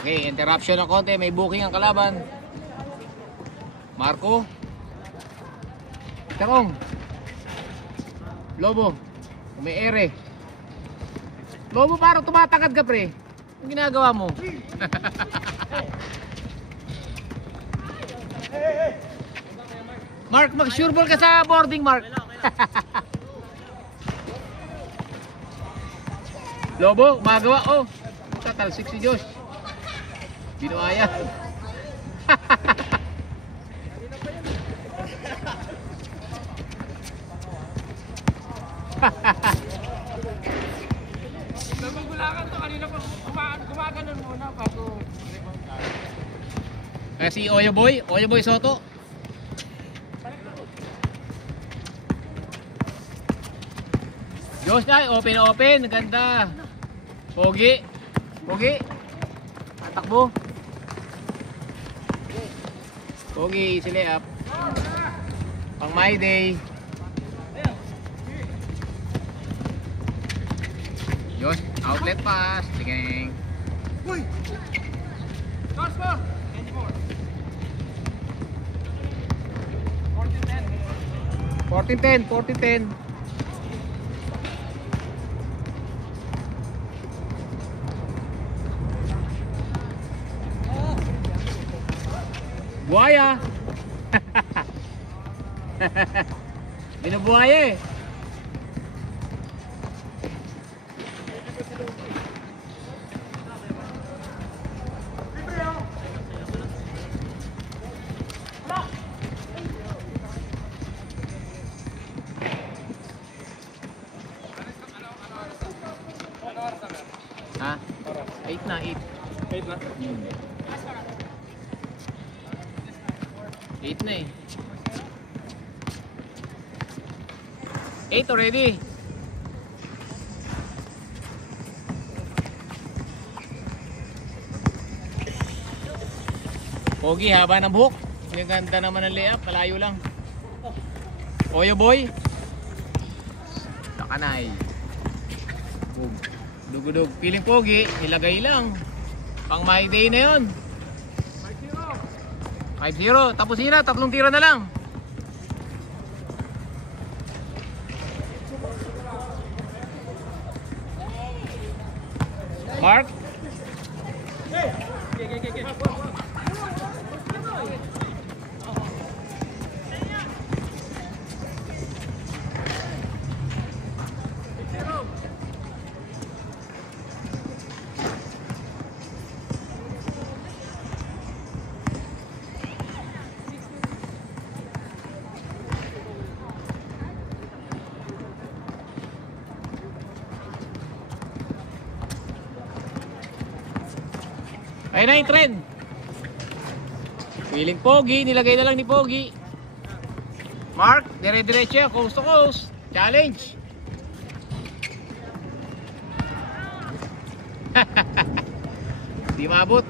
Okay, interruption ng konti. May booking ang kalaban. Marco. Terong. Lobo. May ere. Lobo, parang tumatagad ka, pre. Ang ginagawa mo? Mark, mag-sure ball ka sa boarding, Mark. Lobo, magawa. Oh, tatalsik si Josh. Binuaya. Nagugulakan to kanina pa. Gumaganon muna bago. Kasi Oyo Boy Soto. Josh ay open, ganda. Pogi. Atakbo. Pogi, easy layup. Pang my day. Josh, outlet pass. Tingin. Uy! Stars mo! 14-10. 14-10. Buhaya. Binubuhaya eh. Ha? 8 na, 8. 8 na? 8 na eh. 8 already. Pogi, haba ng buhok. Ang ganda naman ng layup, malayo lang. Oyo boy. Takanay. Boom. Dugudug. Piling Pogi, nilagay lang. Pang my day na yun. 5-0. Tapusin na, 3 tira na lang. Mark. Ayun na yung trend. Feeling Pogi, nilagay na lang ni Pogi. Mark, dire-diretso, coast to coast. Challenge. Di maabot.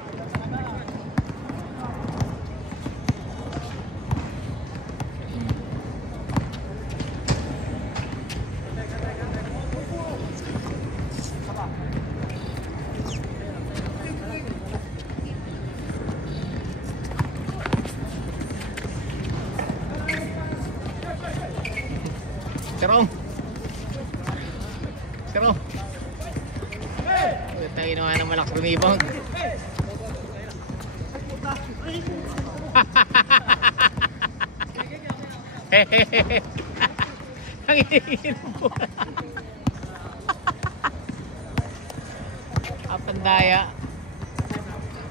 Terong. Tayo naman ng malakas rebound. Ang iniinom po. Apandaya.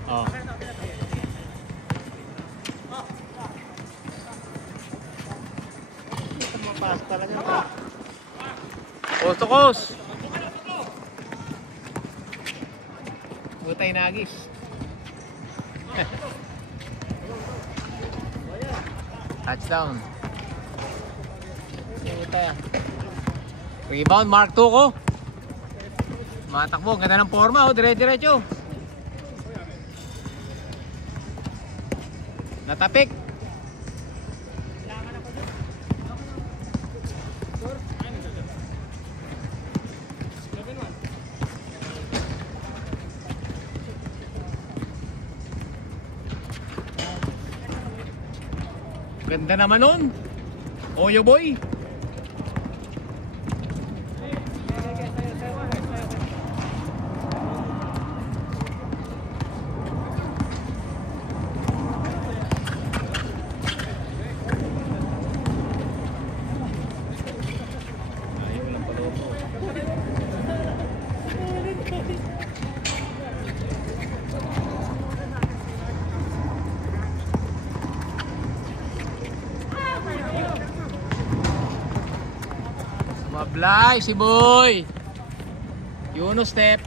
Oh. Mapas talaga. Coast to coast. Butay Nagis. Touchdown. Butay. Rebound Mark Tuco. Matakbo, ganda ng forma, oh, dire-diretso. Natapik. Ganda naman nun. Oyo boy. Mablay si boy. Yuno step.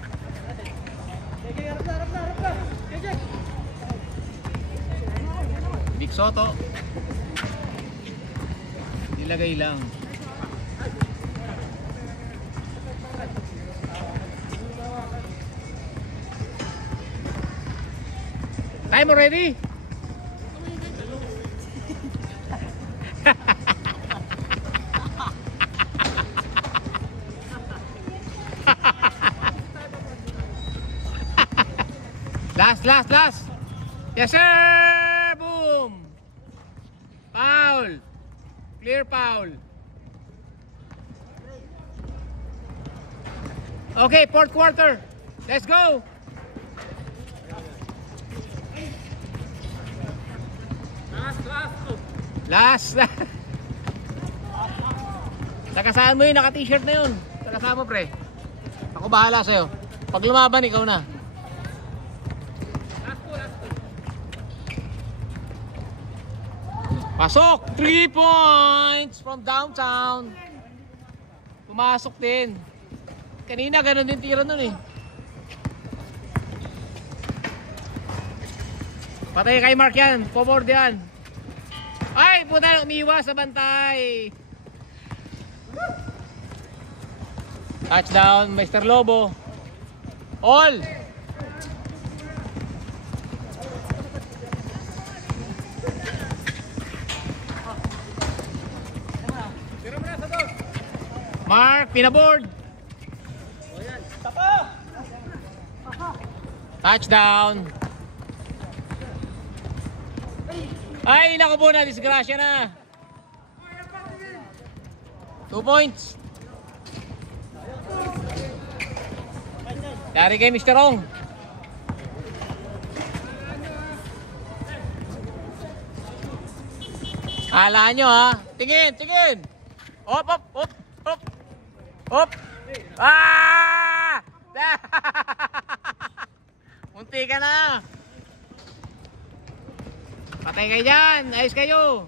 Big Soto. Nilagay lang. Time already? Last. Yes, sir! Boom! Foul! Clear foul. Okay, fourth quarter. Let's go! Last. Nakasaan mo yun, naka-t-shirt na yun. Nakasaan mo, pre. Ako bahala sa'yo. Pag lumaban, ikaw na. Pasok! 3 points from downtown. Pumasok din. Kanina ganun din tira nun eh. Patay kay Mark yan. Forward yan. Ay! Puta na umiwas sa bantay. Touchdown Mr. Lobo. All! Mark, pinaboard. Touchdown. Ay, naku po na, disgrasya na. 2 points. Dari kay Mr. Ong. Ala nyo ha. Tingin. Op. Hop! Ah! Munti ka na. Patay kayo dyan. Ayos kayo.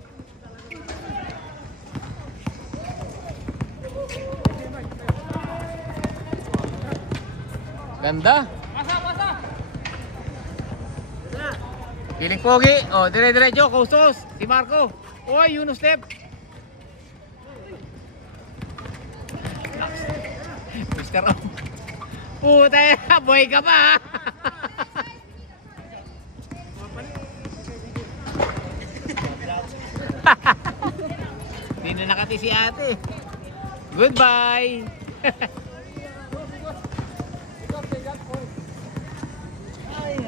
Ganda. Pasa. Piling pogi. Oh, dire-diretso. Kustos. Si Marco. Oy, Yuno step. Mr. O. Puta ya, boy ka pa. Hindi na nakati si ate. Goodbye.